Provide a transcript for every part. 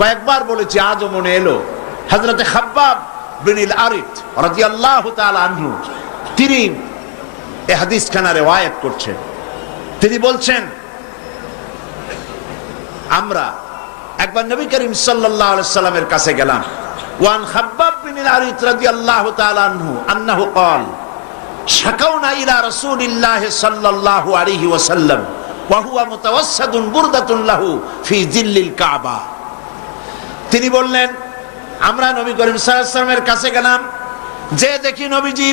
কয়েকবার বলেছি, আজও মনে এলো। হযরতে খাব্বাব বিন আরিত রাদিয়াল্লাহু তাআলা আনহু, তিনি এই হাদিসখানা রিওয়ায়াত করছেন। তিনি বলছেন, আমরা একবার নবী করিম সাল্লাল্লাহু আলাইহি সাল্লামের কাছে গেলাম। ওয়ান খাব্বাব বিন আরিত রাদিয়াল্লাহু তাআলা আনহু আন্নাহু ক্বাল শাকাউনা ইলা রাসূলিল্লাহি সাল্লাল্লাহু আলাইহি ওয়াসাল্লাম ওয়া হুয়া মুতাওয়াসসাদুন বুরদাতুন লাহু ফি জিল্লিল কাবা। তিনি বললেন, আমরা নবী করিম সাল্লাল্লাহু আলাইহি ওয়াসাল্লামের কাছে গেলাম, যে দেখি নবীজি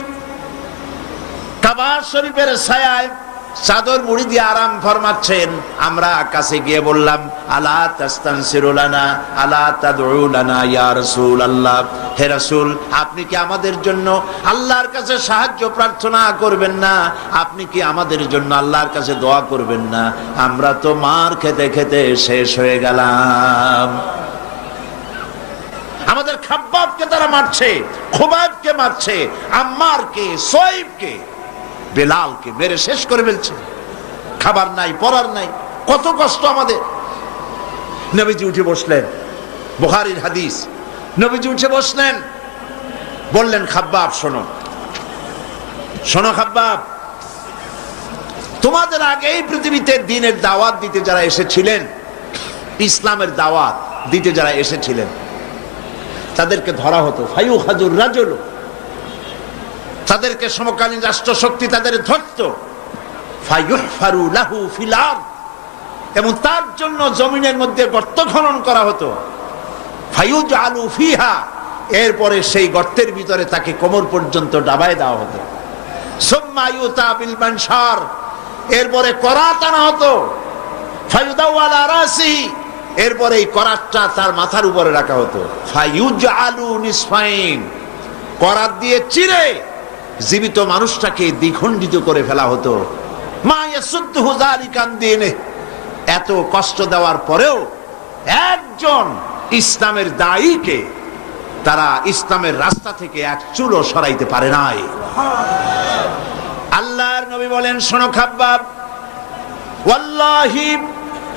কাবা শরীফের ছায়ায় চাদর মুড়ি দিয়ে আরাম ফরমাচ্ছেন। আমরা কাছে গিয়ে বললাম, আলা তাস্তানসিরু লানা আলা তাদউ লানা ইয়া রাসূলুল্লাহ, হে রাসূল, আপনি কি আমাদের জন্য আল্লাহর কাছে সাহায্য প্রার্থনা করবেন না? আপনি কি আমাদের জন্য আল্লাহর কাছে দোয়া করবেন না? আমরা তো মার খেতে খেতে শেষ হয়ে গেলাম। আমাদের খাব্বাবকে তারা মারছে, খুবাইবকে মারছে, আম্মারকে, সোয়াইবকে, বেলালকে মেরে শেষ করে ফেলছে। খাবার নাই, পরার নাই, কত কষ্ট আমাদের। নবীজি উঠে বসলেন, বুখারীর হাদিস। নবীজি উঠে বসলেন, বললেন, খাব্বাব শোনো, শোনো খাব্বাব, তোমাদের আগে এই পৃথিবীতে দ্বীনের দাওয়াত দিতে যারা এসেছিলেন, ইসলামের দাওয়াত দিতে যারা এসেছিলেন, তাদেরকে ধরা হতো, ফায়ুখাজুর রাজুল, তাদেরকে সমকালীন রাষ্ট্রশক্তি তাদের ধরত, ফায়ুহফারু লাহু ফিল আরদ, এবং তার জন্য জমিনের মধ্যে গর্ত খনন করা হতো, ফায়ুজআলু ফিহা, এরপরে সেই গর্তের ভিতরে তাকে কোমর পর্যন্ত ডাবায় দেওয়া হতো, সুম্মা ইউতা বিল মানশার, এরপরে করাত আনা হতো, ফায়ুদাউ আলা রাসিহি, এরপরে এই করাতটা তার মাথার উপরে রাখা হতো, ফায়ুজআলু নিসফাইন, করাত দিয়ে চিরে জীবিত মানুষটাকে দ্বিখণ্ডিত করে ফেলা হতো। মা ইয়াসুদ্দুহু যালিকা আন দীনিহি, এত কষ্ট দেওয়ার পরেও একজন ইসলামের দায়ীকে তারা ইসলামের রাস্তা থেকে এক চুলও সরাইতে পারে নাই। আল্লাহর নবী বলেন, শোনো খাব্বাব, ওয়াল্লাহি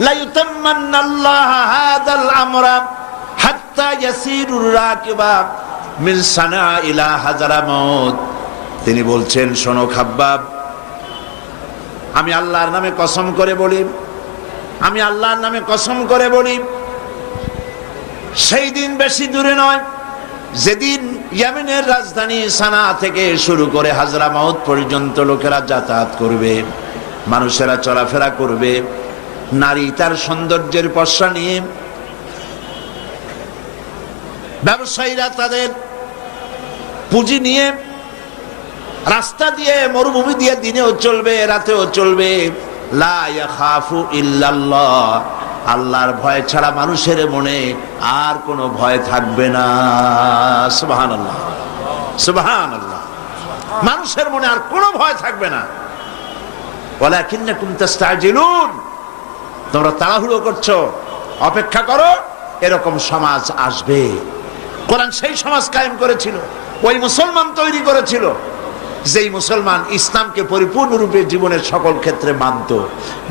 লা ইউতাম্মান্না আল্লাহু হাযাল আমরা হাত্তা ইয়াসিরুর রাকিবা মিন সানা ইলা হাযরামাউত। তিনি বলছেন, শোনো খাব্বাব, আমি আল্লাহর নামে কসম করে বলি, আমি আল্লাহর নামে কসম করে বলি, সেই দিন বেশি দূরে নয় যেদিন ইয়েমেনের রাজধানী সানা থেকে শুরু করে হাজরামাউত পর্যন্ত লোকেরা যাতায়াত করবে, মানুষেরা চলাফেরা করবে, নারী তার সৌন্দর্যের পসরা নিয়ে, ব্যবসায়ীরা তাদের পুঁজি নিয়ে রাস্তা দিয়ে, মরুভূমি দিয়ে দিনেও চলবে, রাতেও চলবে, লা ইয়াখাফু ইল্লাল্লাহ, আল্লাহর ভয় ছাড়া মানুষের মনে আর কোনো ভয় থাকবে না। সুবহানাল্লাহ, সুবহানাল্লাহ, মানুষের মনে আর কোনো ভয় থাকবে না। ওয়ালাকিন্নাকুম তাস্তাজিলুন, তোমরা তাড়াহুড়ো করছো, অপেক্ষা করো, এরকম সমাজ আসবে। কোরআন সেই সমাজ কায়েম করেছিল, ওই মুসলমান তৈরি করেছিল, যেই মুসলমান ইসলামকে পরিপূর্ণরূপে জীবনের সকল ক্ষেত্রে মানত,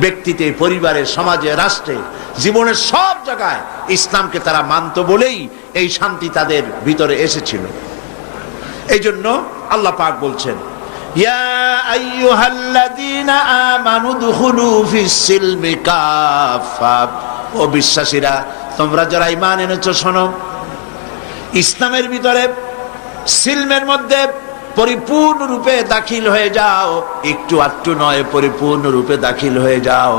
ব্যক্তিতে, পরিবারে, সমাজে, রাষ্ট্রে, জীবনের সব জায়গায় ইসলামকে তারা মানত বলেই এই শান্তি তাদের ভিতরে এসেছিল। এই জন্য আল্লাহ পাক বলছেন, ইয়া আইয়ুহাল্লাযীনা আমানু দুখুলু ফিস সিলমি কাফা, ও বিশ্বাসীরা, তোমরা যারা ঈমান এনেছো, শোনো, ইসলামের ভিতরে সিলমের মধ্যে পরিপূর্ণরূপে দাখিল হয়ে যাও, একটু আটটু নয়, পরিপূর্ণরূপে দাখিল হয়ে যাও।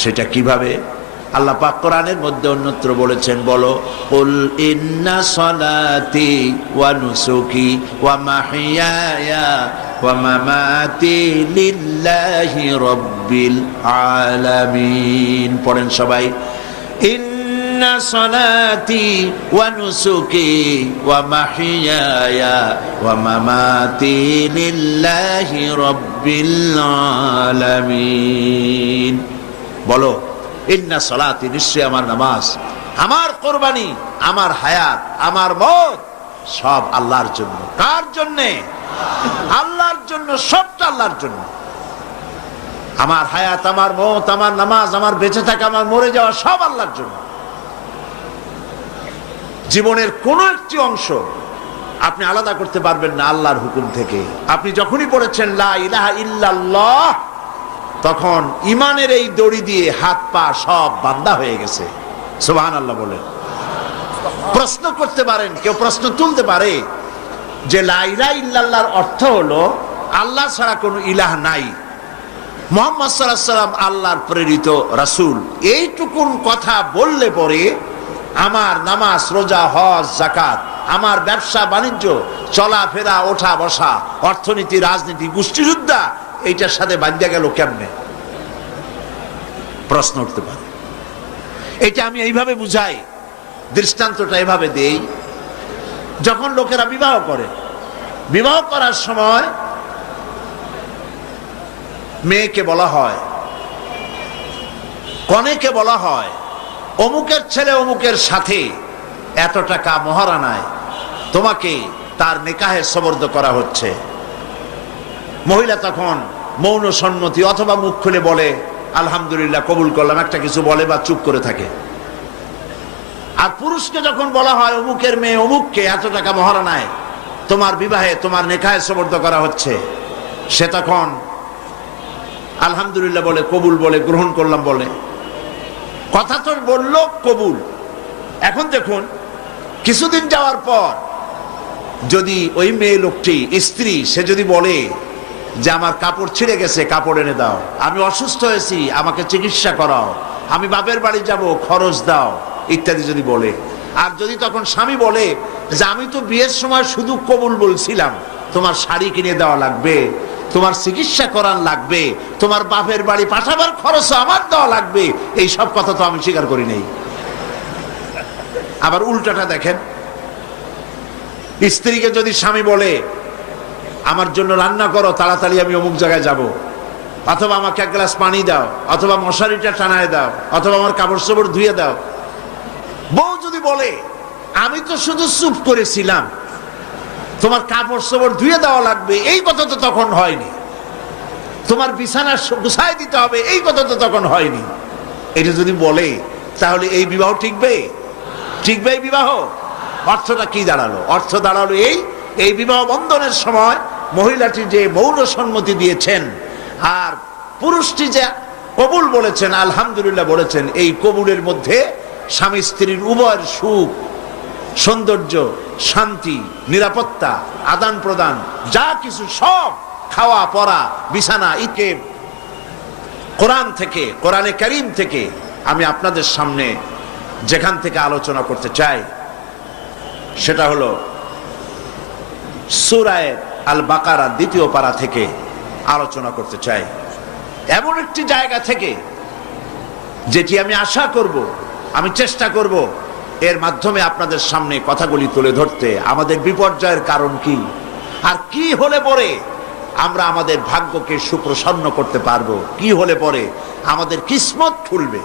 সেটা কিভাবে? আল্লাহ পাক কোরআনের মধ্যে অন্যত্র বলেছেন, বলো, কুল ইন্না সলাতি ওয়া নুসুকি ওয়া মাহইয়ায়া ওয়া মামাতি লিল্লাহি রাব্বিল আলামিন। পড়েন সবাই, ইন্না সলাতি ওয়া নুসুকি ওয়া মাহইয়ায়া ওয়া মামাতি লিল্লাহি রাব্বিল আলামিন। বলো, ইন্না সলাতি, নিশ্চয় আমার নামাজ, আমার কোরবানি, আমার হায়াত, আমার মত সব আল্লাহর জন্য। কার জন্য? আল্লাহর জন্য, সবটা আল্লাহর জন্য। আমার হায়াত, আমার মত, আমার নামাজ, আমার বেঁচে থাকা, আমার মরে যাওয়া সব আল্লাহর জন্য। জীবনের কোন একটি অংশ আপনি আলাদা করতে পারবেন না আল্লাহর হুকুম থেকে। আপনি যখনই পড়েছেন লা ইলাহা ইল্লাল্লাহ, তখন ইমানের এই দড়ি দিয়ে হাত পা সব বান্ধা হয়ে গেছে। সুবহানাল্লাহ বলেন। প্রশ্ন করতে পারেন, কেউ প্রশ্ন তুলতে পারে যে লা ইলাহা ইল্লাল্লাহর অর্থ হলো আল্লাহ ছাড়া কোনো ইলাহ নাই, মুহাম্মদ সাল্লাল্লাহু আলাইহি ওয়াসাল্লাম আল্লাহর প্রেরিত রাসূল। এইটুকুন কথা বললে পরে আমার নামাজ, রোজা, হজ, যাকাত, আমার ব্যবসা বাণিজ্য, চলাফেরা, ওঠা বসা, অর্থনীতি, রাজনীতি, গোষ্ঠীযুদ্ধা এইটার সাথে বাঁধা গেল কেমনে? প্রশ্ন উঠতে পারে। এটা আমি এইভাবে বুঝাই, দৃষ্টান্তটা এভাবে দেই। যখন লোকেরা বিবাহ করে, বিবাহ করার সময় মেয়েকে বলা হয়, কনেকে বলা হয় অমুকের ছেলে অমুকের সাথে এত টাকা মহারানায় তোমাকে তার নিকাহে সবর্দ করা হচ্ছে। মহিলা তখন মৌন সম্মতি অথবা মুখ খুলে বলে আলহামদুলিল্লাহ কবুল করলাম, একটা কিছু বলে বা চুপ করে থাকে। আর পুরুষকে যখন বলা হয় অমুকের মেয়ে অমুককে এত টাকা মহারানায় তোমার বিবাহে, তোমার নিকাহে সবর্দ করা হচ্ছে, সে তখন আলহামদুলিল্লাহ বলে, কবুল বলে, গ্রহণ করলাম বলে। কথা তো বললো কবুল। এখন দেখুন, কিছুদিন যাওয়ার পর যদি ওই মেয়ে লোকটি, স্ত্রী, সে যদি বলে যে আমার কাপড় ছিঁড়ে গেছে, কাপড় এনে দাও, আমি অসুস্থ হয়েছি, আমাকে চিকিৎসা করাও, আমি বাপের বাড়ি যাব, খরচ দাও, ইত্যাদি যদি বলে। আর যদি তখন স্বামী বলে যে আমি তো বিয়ের সময় শুধু কবুল বলছিলাম, তোমার শাড়ি কিনে দেওয়া লাগবে, তোমার চিকিৎসা করার লাগবে, তোমার বাপের বাড়ি পাঠাবার খরচ আমার দেওয়া লাগবে, এই সব কথা তো আমি স্বীকার করি নাই। আবার উল্টাটা দেখেন, স্ত্রীকে যদি স্বামী বলে আমার জন্য রান্না করো, তাড়াতাড়ি আমি অমুক জায়গায় যাব, অথবা আমাকে এক গ্লাস পানি দাও, অথবা মশারিটা টানায় দাও, অথবা আমার কাপড় চোপড় ধুয়ে দাও। বউ যদি বলে আমি তো শুধু চুপ করেছিলাম, তোমার কাপড় চোপড় ধুয়ে দেওয়া লাগবে, এই কথা তো তখন হয়নি, তোমার বিছানা গুছাই দিতে হবে, এই কথা তো তখন হয়নি, এটা যদি বলে, তাহলে এই বিবাহ টিকবে? টিকবে এই বিবাহ? অর্থটা কি দাঁড়ালো? অর্থ দাঁড়ালো এই বিবাহ বন্ধনের সময় মহিলাটি যে মৌন সম্মতি দিয়েছেন আর পুরুষটি যে কবুল বলেছেন, আলহামদুলিল্লাহ বলেছেন, এই কবুলের মধ্যে স্বামী স্ত্রীর উভয়ের সুখ, সৌন্দর্য, শান্তি, নিরাপত্তা, আদান প্রদান, যা কিছু সব, খাওয়া পরা, বিছানা, ইকে কোরআন থেকে, কোরআনে কারীম থেকে আমি আপনাদের সামনে যেখান থেকে আলোচনা করতে চাই সেটা হলো সূরা আল বাকারা 2য় পারা থেকে আলোচনা করতে চাই। এমন একটি জায়গা থেকে যেটি আমি আশা করব, আমি চেষ্টা করব এর মাধ্যমে আপনাদের সামনে কথাগুলি তুলে ধরতে। আমাদের বিপর্যয়ের কারণ কি, আর কি হলে পরে আমরা আমাদের ভাগ্যকে সুপ্রসন্ন করতে পারবো, কি হলে পরে আমাদের কিসমত খুলবে।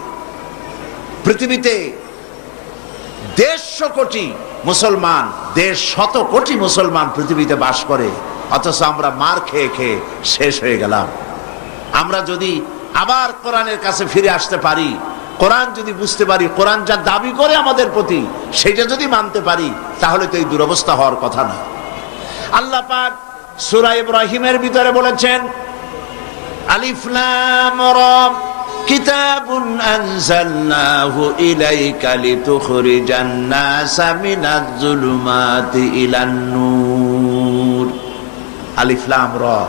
পৃথিবীতে 150 কোটি মুসলমান, 150 কোটি মুসলমান পৃথিবীতে বাস করে, অথচ আমরা মার খেয়ে খেয়ে শেষ হয়ে গেলাম। আমরা যদি আবার কোরআনের কাছে ফিরে আসতে পারি, কোরআন যদি বুঝতে পারি, কোরআন যা দাবি করে আমাদের প্রতি সেটা যদি মানতে পারি, তাহলে তো এই দুরবস্থা হওয়ার কথা না। আল্লাহ পাক সূরা ইব্রাহিমের ভিতরে বলেছেন আলিফ লাম রা কিতাবুন আনজালনাহু ইলাইকা লিতুখরিজান নাসা মিনাজ যুলুমাতি ইলান নূর। আলিফ লাম রা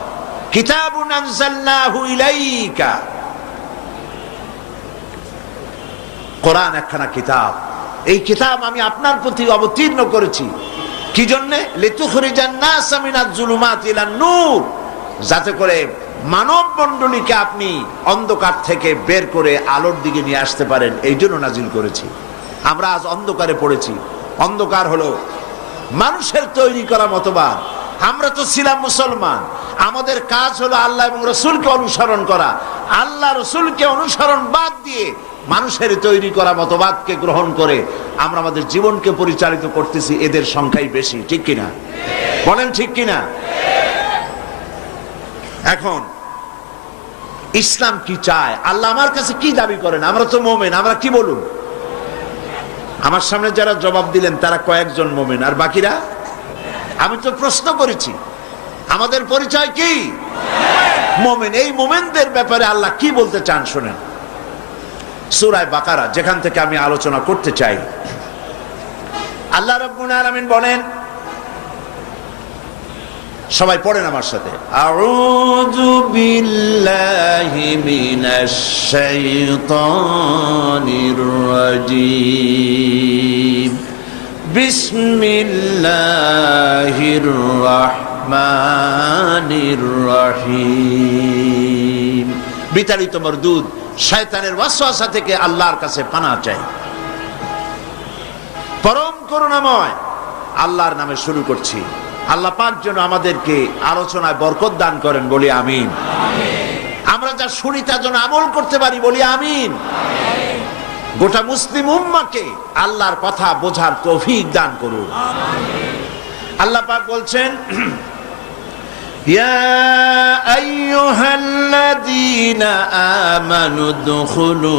কিতাবুন আনজালনাহু ইলাইকা, কোরআন একখানা কিতাব, এই কিতাব আমি আপনার প্রতি অবতীর্ণ করেছি। কি জন্যে? লিতুখরিজান নাসা মিনাজ যুলুমাতি ইলান নূর, যাতে করে মানব মণ্ডলীকে আপনি অন্ধকার থেকে বের করে আলোর দিকে নিয়ে আসতে পারেন, এই জন্য নাজিল করেছি। আমরা আজ অন্ধকারে পড়েছি। অন্ধকার হলো মানুষের তৈরি করা মতবাদ। আমরা তো ছিলাম মুসলমান, আমাদের কাজ হলো আল্লাহ এবং রসুলকে অনুসরণ করা। আল্লাহ রসুলকে অনুসরণ বাদ দিয়ে মানুষের তৈরি করা মতবাদকে গ্রহণ করে আমরা আমাদের জীবনকে পরিচালিত করতেছি। এদের সংখ্যাই বেশি, ঠিক কিনা? বলেন ঠিক কিনা? এখন ইসলাম কি চায়, আল্লাহ আমার কাছে কি দাবি করেন? আমরা তো মুমিন, আমরা কি বলুন? আমার সামনে যারা জবাব দিলেন তারা কয়েকজন মুমিন, আর বাকিরা? আমি তো প্রশ্ন করেছি আমাদের পরিচয় কি? মুমিন। এই মুমিনদের ব্যাপারে আল্লাহ কি বলতে চান শুনেন। সূরা বাকারা, যেখান থেকে আমি আলোচনা করতে চাই, আল্লাহ রাব্বুল আলামিন বলেন, সবাই পড়েন আমার সাথে, আউযু বিল্লাহি মিনাশ শাইতানির রাজীম, বিসমিল্লাহির রাহমানির রহিম। বিতাড়িত মরদুদ শয়তানের ওয়াসওয়াসা থেকে আল্লাহর কাছে পানাহ চাই। পরম করুণাময় আল্লাহর নামে শুরু করছি। আল্লাহ পাক যেন আমাদেরকে আলোচনায় বরকত দান করেন, বলি আমিন। আমরা যা শুনি তা যেন আমল করতে পারি, বলি আমিন। গোটা মুসলিম উম্মাহকে আল্লাহর কথা বোঝার তৌফিক দান করুন। আল্লাহ পাক বলছেন, ইয়া আইয়ুহাল্লাযীনা আমানু দুখুলু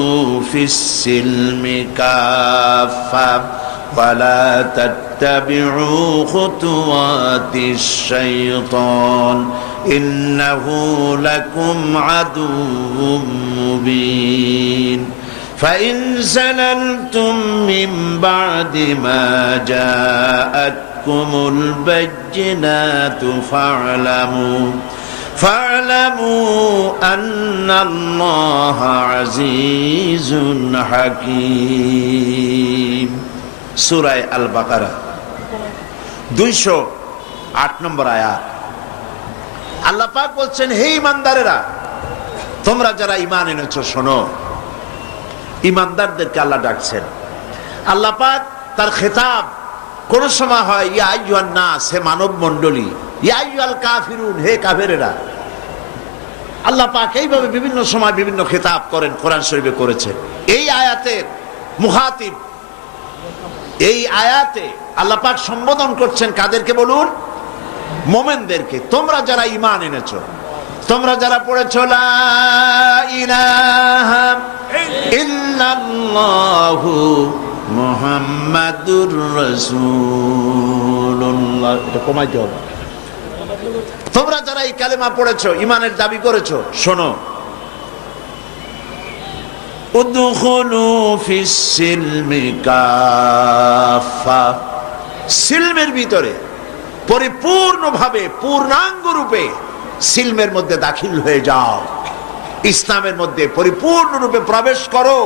ফিস-সিলমি কাফা ওয়ালা তাত্তাবিউ খুতুওয়াতিশ শাইতান ইন্নাহু লাকুম আদুউম মুবিন ফাইন যালালতুম মিন বা'দি মা জাআতকুমুল বায়্যিনাতু ফা'লামু আন্নাল্লাহা আজিজুন হাকীম। সূরা আল বাকারা 208 নম্বর আয়াত। আল্লাহ পাক বলছেন, হে ঈমানদারেরা, তোমরা যারা ঈমান এনেছো শোনো। ঈমানদারদেরকে আল্লাহ ডাকছেন। আল্লাহ পাক তার খেতাব কোন সময় হয় ইয়া আইয়ুহান নাস, হে মানব মণ্ডলী, ইয়া আইয়ুহাল কাফিরুন, হে কাফেরেরা। আল্লাহ পাক এইভাবে বিভিন্ন সময় বিভিন্ন খেতাব করেন, কোরআন শরীফে করেছেন। এই আয়াতের মুখাতিব, এই আয়াতে আল্লাহ পাক সম্বোধন করছেন কাদেরকে বলুন? মুমিনদেরকে। তোমরা যারা ঈমান এনেছো, তোমরা যারা পড়েছো লা ইলাহা ইল্লাল্লাহু মুহাম্মাদুর রাসূলুল্লাহ, এটা কমাইতে হবে। তোমরা যারা এই কালেমা পড়েছো, ঈমানের দাবি করেছো, শোনো। উদখুলু ফিস-সিলমি কাফা, সিলমের ভিতরে পরিপূর্ণভাবে পূর্ণাঙ্গ রূপে সিলমের মধ্যে দাখিল হয়ে যাও, ইসলামের মধ্যে পরিপূর্ণ রূপে প্রবেশ করো।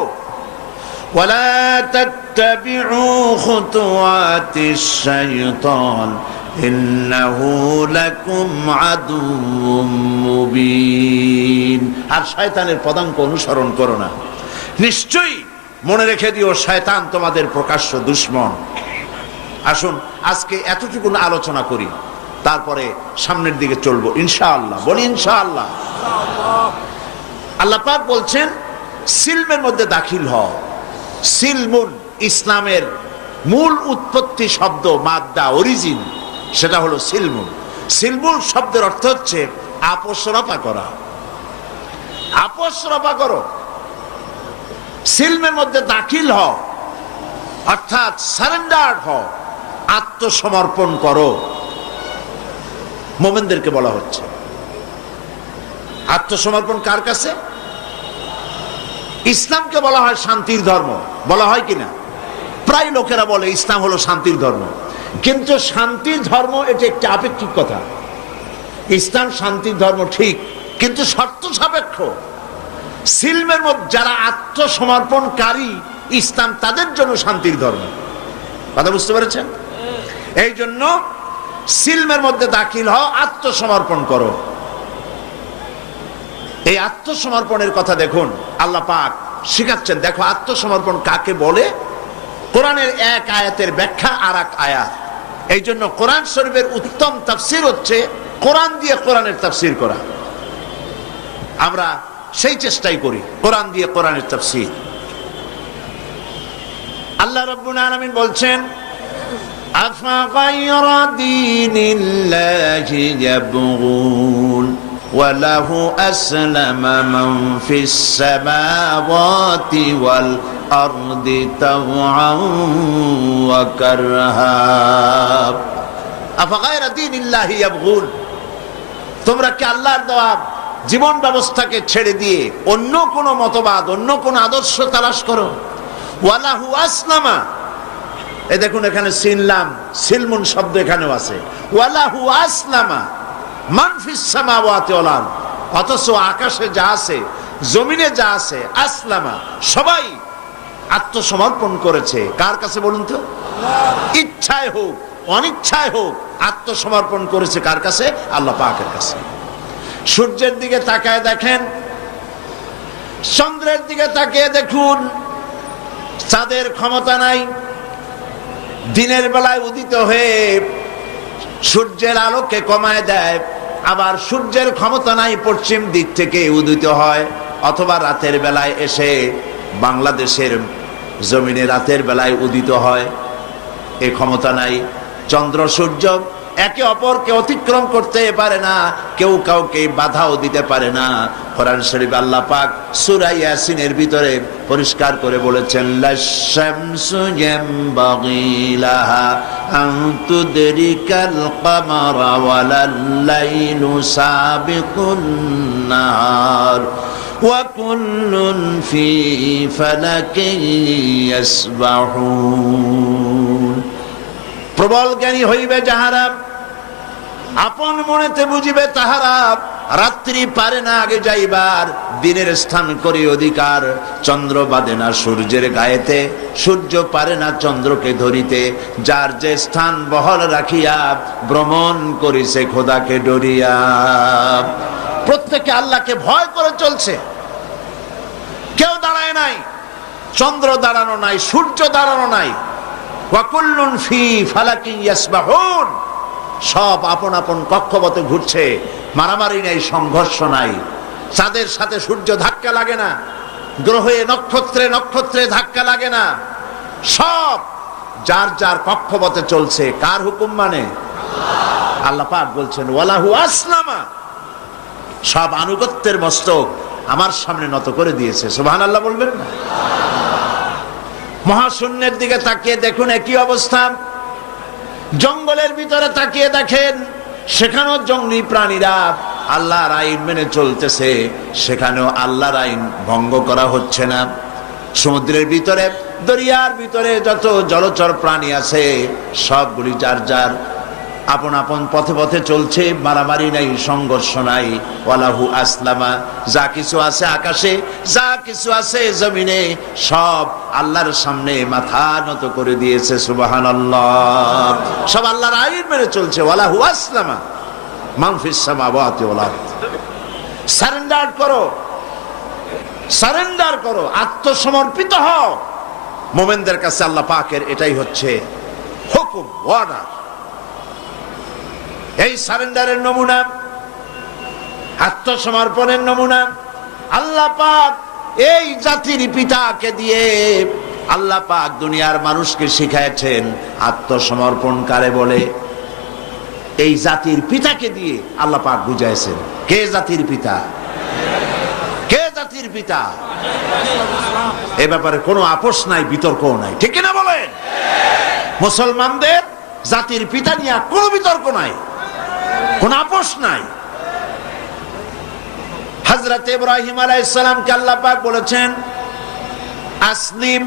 ওয়ালা তাত্তাবিউ খুতুওয়াতিশ শাইতান ইন্নাহু লাকুম আদুউম মুবিন, আর শয়তানের পদাঙ্ক অনুসরণ করো না। নিশ্চয়ই মনে রেখে দিও, শয়তান তোমাদের প্রকাশ্য দুশমন। আসুন আজকে এতটুকু আলোচনা করি, তারপরে সামনের দিকে চলবো ইনশাআল্লাহ, বলি ইনশাআল্লাহ। আল্লাহ পাক বলছেন সিলমের মধ্যে দাখিল হও। সিলমুন, ইসলামের মূল উৎপত্তি শব্দ, মাদ্দা, অরিজিন, সেটা হলো সিলমুন। সিলমুন শব্দের অর্থ হচ্ছে আপোষ রফা করা। আপোষ রফা করো, সিলমের মধ্যে দাখিল হও, অর্থাৎ সারেন্ডার হও, আত্মসমর্পণ করো। মুমিনদেরকে বলা হচ্ছে। আত্মসমর্পণ কার কাছে? ইসলামকে বলা হয় শান্তির ধর্ম, বলা হয় কিনা? প্রায় লোকেরা বলে ইসলাম হলো শান্তির ধর্ম, কিন্তু শান্তির ধর্ম এটা একটি আপেক্ষিক কথা। ইসলাম শান্তির ধর্ম ঠিক, কিন্তু শর্ত সাপেক্ষ। সিলমের মধ্যে যারা আত্মসমর্পণকারী, ইসলাম তাদের জন্য শান্তির ধর্ম। কথা বুঝতে পেরেছেন? এই জন্য সিলমের মধ্যে দাখিল হও, আত্মসমর্পণ করো। এই আত্মসমর্পণের কথা দেখুন আল্লাহ পাক শিখাচ্ছেন। দেখো আত্মসমর্পণ কাকে বলে। কোরআনের এক আয়াতের ব্যাখ্যা আর এক আয়াত। এই জন্য কোরআন শরীফের উত্তম তাফসীর হচ্ছে কোরআন দিয়ে কোরআনের তাফসীর করা। আমরা সেই চেষ্টাই করি, কোরআন দিয়ে কোরআনের তাফসীর। আল্লাহ রাব্বুল আলামিন বলছেন, আফা গায়রা দীনিল্লাহি ইয়াবগুন ওয়া লাহু আসলামা মান ফিস সামাওয়াতি ওয়াল আরদি তাওআন ওয়া কারহা আফাগায়রা দীনিল্লাহি ইয়াবগুন। তোমরা কি আল্লাহর দেওয়া জীবন ব্যবস্থাকে ছেড়ে দিয়ে অন্য কোন মতবাদ, অন্য কোন আদর্শ তালাশ করো? ওয়ালাহু আসলামা, এই দেখুন এখানে সিনলাম, সিলমুন শব্দ এখানেও আছে। ওয়ালাহু আসলামা মান ফিস সামাওয়াতি ওয়াল আরদ, অথচ আকাশে যা আছে, জমিনে যা আছে, আসলামা সবাই আত্মসমর্পণ করেছে। কার কাছে বলুন তো? ইচ্ছায় হোক অনিচ্ছায় হোক আত্মসমর্পণ করেছে কার কাছে? আল্লাহ পাকের কাছে। সূর্যের দিকে তাকায় দেখেন, চন্দ্রের দিকে তাকিয়ে দেখুন, চাঁদের ক্ষমতা নাই দিনের বেলায় উদিত হয়ে সূর্যের আলোকে কমায় দেয়, আবার সূর্যের ক্ষমতা নাই পশ্চিম দিক থেকে উদিত হয়, অথবা রাতের বেলায় এসে বাংলাদেশের জমিনে রাতের বেলায় উদিত হয়, এ ক্ষমতা নাই। চন্দ্র সূর্য একে অপরকে অতিক্রম করতে পারে না, কেউ কাউকে বাধাও দিতে পারে না। কোরআন শরীফ আল্লাহ পাক সূরা ইয়াসিনের ভিতরে পরিষ্কার করে বলেছেন, লাশ-শামসু ইয়ানবাগি লাহা আন তুদরিকাল কামারা ওয়ালাল-লাইলু সাবিকুন নাহার ওয়া কুল্লুন ফি ফালাকিন ইয়াসবাহুন। প্রবল জ্ঞানী হইবে যাহারা, আপন মনেতে বুঝিবে তাহারা, রাত্রি পারে না আগে যাইবার, দিনের স্থান করি অধিকার। চন্দ্র বাঁধে না সূর্যের গায়েতে, সূর্য পারে না চন্দ্রকে ধরিতে। যার যে স্থান বহল রাখিয়া ভ্রমণ করিছে খোদাকে ডরিয়া। প্রত্যেকে আল্লাহকে ভয় করে চলছে, কেউ দাঁড়ায় নাই, চন্দ্র দাঁড়ানো নাই, সূর্য দাঁড়ানো নাই। ওয়াকুল্লুন ফি ফালাকিন ইয়াসবাহুন, সব আপন আপন কক্ষপথে ঘুরছে, মারামারি নাই, সংঘর্ষ নাই। চাঁদের সাথে সূর্য ধাক্কা লাগে না, গ্রহে নক্ষত্রে নক্ষত্রে ধাক্কা লাগে না, সব যার যার কক্ষপথে চলছে। কার হুকুম মানে? আল্লাহ পাক বলছেন ওয়ালাহু আসলামা, সব আনুগত্যের মস্তক আমার সামনে নত করে দিয়েছে। সুবহানাল্লাহ বলবেন না? মহাশূন্যের দিকে তাকিয়ে দেখুন একই অবস্থা। জঙ্গলের ভিতরে তাকিয়ে দেখেন, সেখানেও জঙ্গলি প্রাণীরা আল্লাহর আইন মেনে চলতেছে, সেখানেও আল্লাহর আইন ভঙ্গ করা হচ্ছে না। সমুদ্রের ভিতরে, দরিয়ার ভিতরে যত জলচর প্রাণী আছে সবগুলি যার যার আপন আপন পথে পথে চলছে, মারামারি নাই, সংঘর্ষ নাই। ওয়ালাহু আসলামা, যা কিছু আছে আকাশে, যা কিছু আছে জমিনে, সব আল্লাহর সামনে মাথা নত করে দিয়েছে। সুবহানাল্লাহ, সব আল্লাহর আইন মেনে চলছে। ওয়ালাহু আসলামা মান ফিস সামাওয়াতি ওয়াল আরদ। সারেন্ডার করো, সারেন্ডার করো, আত্মসমর্পিত হও। মুমিনদের কাছে আল্লাহ পাকের এটাই হচ্ছে হুকুম, অর্ডার। এই সারেন্ডারের নমুনা, আত্মসমর্পণের নমুনা আল্লাহ পাক এই জাতির পিতাকে দিয়ে আল্লাহ পাক দুনিয়ার মানুষকে শিখাইছেন আত্মসমর্পণ কারে বলে। এই জাতির পিতাকে দিয়ে আল্লাহ পাক বুঝাইছেন। কে জাতির পিতা? কে জাতির পিতা? এ ব্যাপারে কোনো আপোষ নাই, বিতর্কও নাই, ঠিক কিনা বলেন? মুসলমানদের জাতির পিতা নিয়ে কোনো বিতর্ক নাই, কোন আপোষ নাই। হযরত ইব্রাহিম আলাইহিস সালামকে আল্লাহ পাক বলেছেন আসলিম,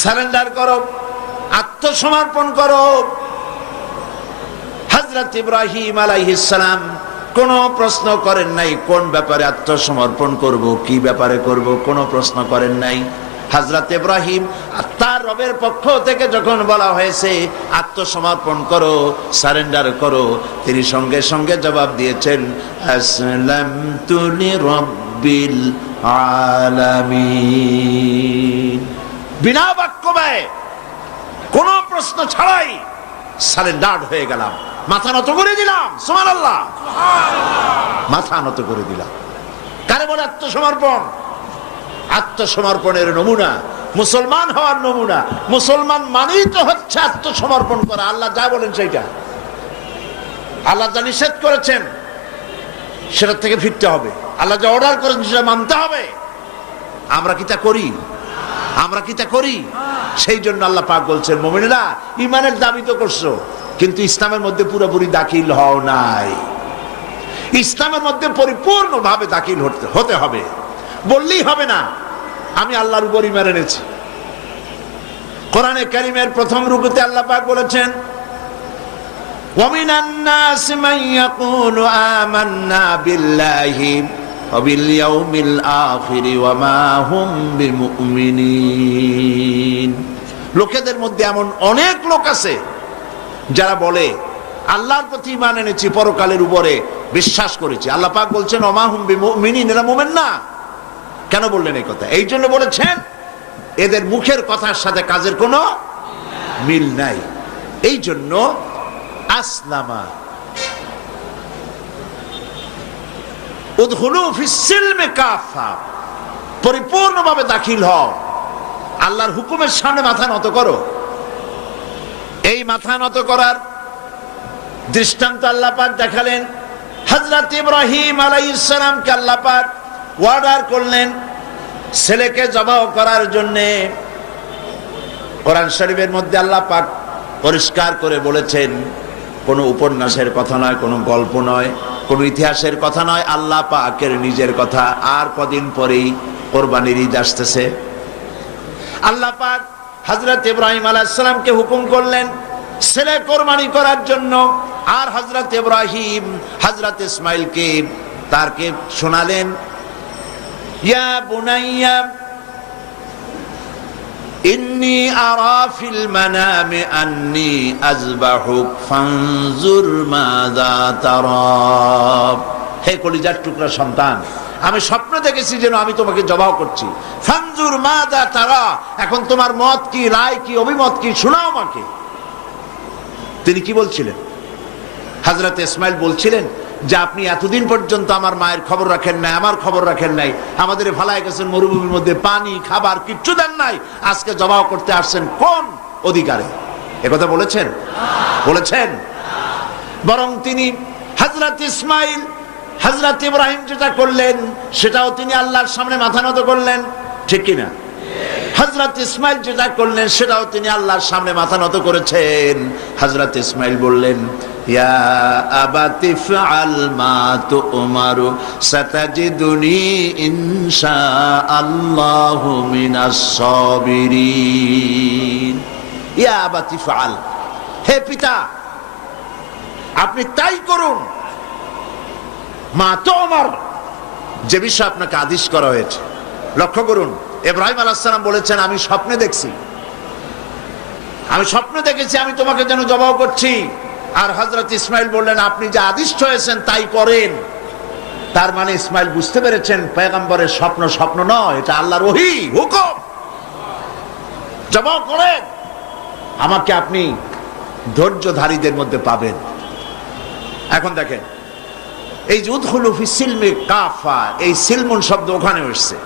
সারেন্ডার করো, আত্মসমর্পণ করো। হযরত ইব্রাহিম আলাইহিস সালাম কোন প্রশ্ন করেন নাই কোন ব্যাপারে আত্মসমর্পণ করব, কি ব্যাপারে করব, কোনো প্রশ্ন করেন নাই। হযরত ইব্রাহিম তার রবের পক্ষ থেকে যখন বলা হয়েছে আত্মসমর্পণ করো, সারেন্ডার করো, তিনি সঙ্গে সঙ্গে জবাব দিয়েছেন আসলামতু লিরাব্বিল আলামিন। বিনা বাক্য ব্যয়, কোনো প্রশ্ন ছাড়াই সারেন্ডার হয়ে গেলাম, মাথা নত করে দিলাম। সুবহানাল্লাহ, মাথা নত করে দিলাম। কারে বলে আত্মসমর্পণ? আত্মসমর্পণের নমুনা, মুসলমান হওয়ার নমুনা। মুসলমান মানেই তো হচ্ছে আত্মসমর্পণ করা। আল্লাহ যা বলেন সেইটা, আল্লাহ যা নিষেধ করেছেন সেটা থেকে ফিরতে হবে, আল্লাহ যা অর্ডার করেছেন সেটা মানতে হবে। আমরা কি তা করি? আমরা কি তা করি? সেই জন্য আল্লাহ পাক বলছেন, মুমিনেরা ঈমানের দাবি তো করছো, কিন্তু ইসলামের মধ্যে পুরোপুরি দাখিল হও নাই। ইসলামের মধ্যে পরিপূর্ণভাবে দাখিল হতে হবে। বললেই হবে না আমি আল্লাহর উপর ঈমান এনেছি। কোরআনে কারীমের প্রথম রুকুতে আল্লাহ পাক বলেছেন, ওয়ামিনান নাসি মান ইয়াকুলু আমান্না বিল্লাহি ওয়া বিল ইয়াউমিল আখিরি ওয়া মা হুম বিমুমিনিন। লোকেদের মধ্যে এমন অনেক লোক আছে যারা বলে আল্লাহর প্রতি ঈমান এনেছি, পরকালের উপরে বিশ্বাস করেছি। আল্লাহ পাক বলছেন ওয়া মা হুম বিমুমিনিন, এরা মুমিন না। কেন বললেন এই কথা? এই জন্য বলেছেন এদের মুখের কথার সাথে কাজের কোনো মিল নাই। এই জন্য আসলামা উদখুলু ফিস সিলমি কাফা, পরিপূর্ণভাবে দাখিল হও। আল্লাহর হুকুমের সামনে মাথা নত করো। এই মাথা নত করার দৃষ্টান্ত আল্লাহ পাক দেখালেন। হযরত ইব্রাহিম আলাইহিস সালামকে আল্লাহ পাক অর্ডার করলেন ছেলেকে জবাহ করার জন্য। কোরআন শরীফের মধ্যে আল্লাহ পাক পরিষ্কার করে বলেছেন, কোনো উপন্যাসের কথা নয়, কোনো গল্প নয়, কোনো ইতিহাসের কথা নয়, আল্লাহ পাকের নিজের কথা। আর কদিন পরেই কোরবানির ঈদ আসতেছে। আল্লাহ পাক হযরত ইব্রাহিম আলাইহিস সালামকে হুকুম করলেন ছেলে কোরবানি করার জন্য। আর হযরত ইব্রাহিম হযরত ইসমাইলকে তারকে শোনালেন, ইয়া বুনাইয়া ইন্নী আরা ফিল মানামি আন্নী আযবাহুক ফানজুর মাযা তারা। হে কলিজার টুকরা সন্তান, আমি স্বপ্ন দেখেছি যেন আমি তোমাকে জবাহ করছি। ফানজুর মাযা তারা, এখন তোমার মত কি, রায় কি, অভিমত কি, শোনাও আমাকে। তিনি কি বলছিলেন? হযরত ইসমাইল বলছিলেন যে আপনি এতদিন পর্যন্ত আমার মায়ের খবর রাখেন নাই, আমার খবর রাখেন নাই, আমাদের ফালায় গেছেন মরুভূমির মধ্যে, পানি খাবার কিচ্ছু দেন নাই, আজকে জবাহ করতে আসছেন কোন অধিকারে? একথা বলেছেন? বলেছেন? বরং তিনি হযরত ইসমাইল হযরত ইব্রাহিম যেটা করলেন সেটাও তিনি আল্লাহর সামনে মাথা নত করলেন, ঠিক কিনা? হযরত ইসমাইল যেটা করলেন সেটাও তিনি আল্লাহর সামনে মাথা নত করেছেন। হযরত ইসমাইল বললেন, ইয়া আবাতি ফাআল মা তুমারু সাতাজিদুনি ইনশাআল্লাহু মিনাস সাবিরিন। ইয়া আবাতি ফাআল, হে পিতা আপনি তাই করুন। মা তুমার, যে বিষয়ে আপনাকে আদেশ করা হয়েছে। লক্ষ্য করুন, ইব্রাহিম আলাইহিস সালাম বলেছেন আমি স্বপ্নে দেখছি, আমি স্বপ্ন দেখেছি আমি তোমাকে যেন জবাহ করছি। আর হযরত ইসমাইল বললেন আপনি যে আদিষ্ট হয়েছেন তাই করেন। তার মানে ইসমাইল বুঝতে পেরেছেন পয়গম্বরের স্বপ্ন স্বপ্ন নয়, এটা আল্লাহর ওহী, হুকুম। জবাহ করেন, আমাকে আপনি ধৈর্যধারীদের মধ্যে পাবেন। এখন দেখেন এই যে উদখুলু ফিস সিলমি কাফা, এই সিলমুন শব্দ ওখানে এসেছে।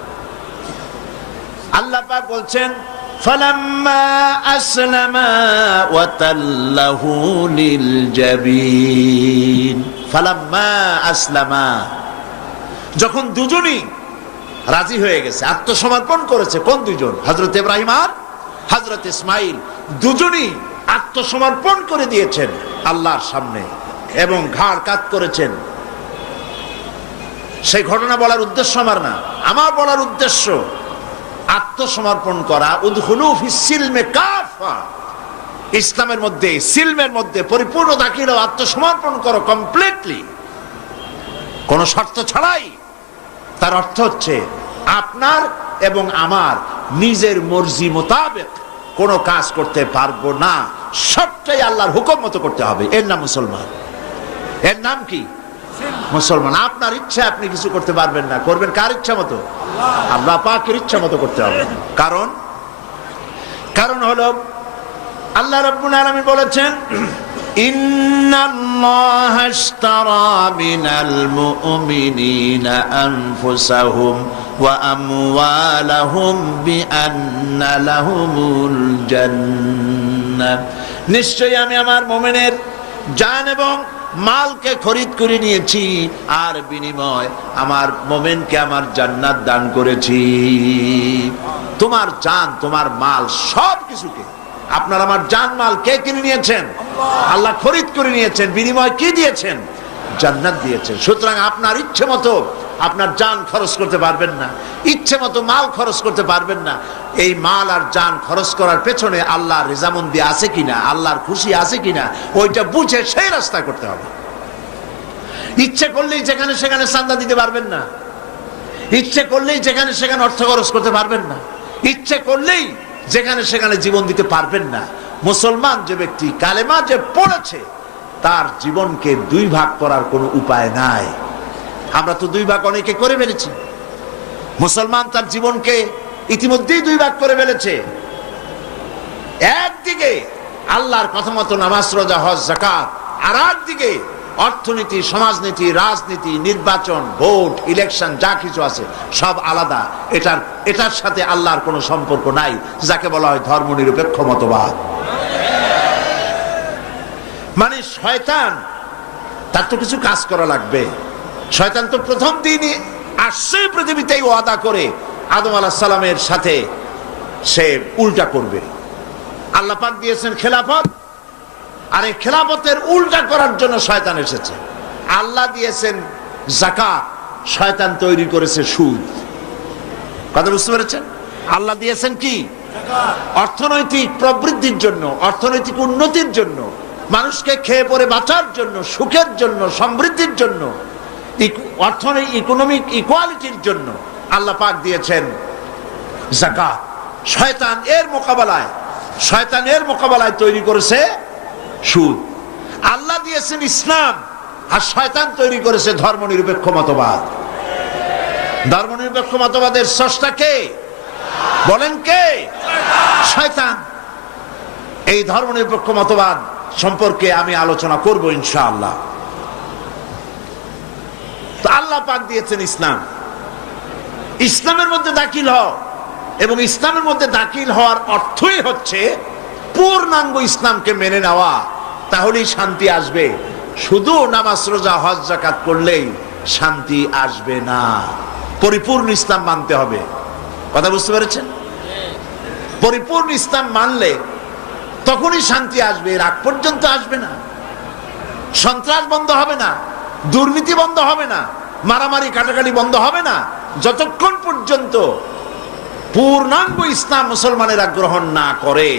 আল্লাহ পাক বলছেন ফালাম্মা আসলামা ওয়া তাল্লাহু লিল জাবিন। ফালাম্মা আসলামা, যখন দুজনই রাজি হয়ে গেছে, আত্মসমর্পণ করেছে। কোন দুজন? হযরত ইব্রাহিম আর হযরত ইসমাইল, দুজনই আত্মসমর্পণ করে দিয়েছেন আল্লাহর সামনে এবং ঘাড় কাত করেছেন। সেই ঘটনা বলার উদ্দেশ্য আমার না, আমার বলার উদ্দেশ্য আত্মসমর্পণ করা। উদখুলু ফিস সিলমি কাফা, ইসলামের মধ্যে, সিলমের মধ্যে পরিপূর্ণ দাখিল হও, আত্মসমর্পণ করো কমপ্লিটলি, কোনো শর্ত ছাড়াই। তার অর্থ হচ্ছে আপনার এবং আমার নিজের মর্জি মোতাবেক কোনো কাজ করতে পারবো না, সবটাই আল্লাহর হুকুম মতো করতে হবে। এর নাম মুসলমান। এর নাম কি? মুসলমান। আপনার ইচ্ছা আপনি কিছু করতে পারবেন না, করবেন কার ইচ্ছা মতো? আল্লাহ পাকের ইচ্ছা মতো করতে হবে। কারণ হলো আল্লাহ রাব্বুল আলামিন বলেছেন ইন্নাল্লাহা আশতারা মিনাল মুমিনিনা আনফুসাহুম ওয়া আমওয়ালাহুম বিআন্না লাহুমুল জান্নাহ। নিশ্চয়ই আমি আমার মুমিনের জান এবং মালকে খরিদ করে নিয়েছি, আর বিনিময় আমার মুমিনকে আমার জান্নাত দান করেছি। তোমার জান, তোমার মাল, সব কিছুকে, আপনার আমার জান মাল কে কিনে নিয়েছেন? আল্লাহ খরিদ করে নিয়েছেন। বিনিময় কি দিয়েছেন? জান্নাত দিয়েছেন। সুতরাং আপনার ইচ্ছে মতো আপনার জান খরচ করতে পারবেন না, ইচ্ছে মতো মাল খরচ করতে পারবেন না। এই মাল আর জান খরচ করার পেছনে আল্লাহর রেজামন্দি আছে কিনা, আল্লাহর খুশি আছে কিনা, ওইটা বুঝে সেই রাস্তা করতে হবে। ইচ্ছে করলেই যেখানে সেখানে চাঁদা দিতে পারবেন না, ইচ্ছে করলেই যেখানে সেখানে অর্থ খরচ করতে পারবেন না, ইচ্ছে করলেই যেখানে সেখানে জীবন দিতে পারবেন না। মুসলমান যে ব্যক্তি কালেমা যে পড়েছে, তার জীবনকে দুই ভাগ করার কোনো উপায় নাই। আমরা তো দুই ভাগ অনেকে করে ফেলেছি। মুসলমান তার জীবনকে ইতিমধ্যেই দুই ভাগ করে ফেলেছে। একদিকে আল্লাহর কথা মতো নামাজ, রোজা, হজ, যাকাত, আর একদিকে অর্থনীতি, সমাজনীতি, রাজনীতি, নির্বাচন, ভোট, ইলেকশন, যা কিছু আছে সব আলাদা। এটার সাথে আল্লাহর কোনো সম্পর্ক নাই, যাকে বলা হয় ধর্মনিরপেক্ষ মতবাদ। মানে শয়তান, তার তো কিছু কাজ করা লাগবে। শয়তান তো প্রথম দিনই আসছে পৃথিবীতেই ওয়াদা করে আদম আলাইহিস সালামের সাথে সে উল্টা করবে। আল্লাহ পাক দিয়েছেন খেলাফত, আর এই খেলাফতের উল্টা করার জন্য শয়তান এসেছে। আল্লাহ দিয়েছেন যাকাত, শয়তান তৈরি করেছে সুদ। কথা বুঝতে পেরেছেন? আল্লাহ দিয়েছেন কি? অর্থনৈতিক প্রবৃদ্ধির জন্য, অর্থনৈতিক উন্নতির জন্য, মানুষকে খেয়ে পরে বাঁচার জন্য, সুখের জন্য, সমৃদ্ধির জন্য, অর্থনৈতিক ইকোনমিক ইকুয়ালিটির জন্য আল্লাহ পাক দিয়েছেন যাকাত। শয়তান এর মোকাবেলায় তৈরি করেছে সুদ। আল্লাহ দিয়েছেন ইসলাম, আর শয়তান তৈরি করেছে ধর্মনিরপেক্ষ মতবাদ। ধর্মনিরপেক্ষ মতবাদের স্রষ্টা কে? বলেন কে? শয়তান। এই ধর্মনিরপেক্ষ মতবাদ সম্পর্কে আমি আলোচনা করব ইনশাআল্লাহ। তো আল্লাহ পাক দিয়েছেন ইসলাম। ইসলামের মধ্যে দাখিল হও, এবং ইসলামের মধ্যে দাখিল হওয়ার অর্থই হচ্ছে পূর্ণাঙ্গ ইসলামকে মেনে নেওয়া। তাহলেই শান্তি আসবে। শুধু নামাজ, রোজা, হজ, যাকাত করলেই শান্তি আসবে না, পরিপূর্ণ ইসলাম মানতে হবে। কথা বুঝতে পেরেছেন? পরিপূর্ণ ইসলাম মানলে তখনই শান্তি আসবে, এর আগ পর্যন্ত আসবে না। সন্ত্রাস বন্ধ হবে না, দুর্নীতি বন্ধ হবে না, মারামারি কাটাকাটি বন্ধ হবে না, যতক্ষণ পর্যন্ত পূর্ণাঙ্গ ইসলাম মুসলমানেরা গ্রহণ না করে।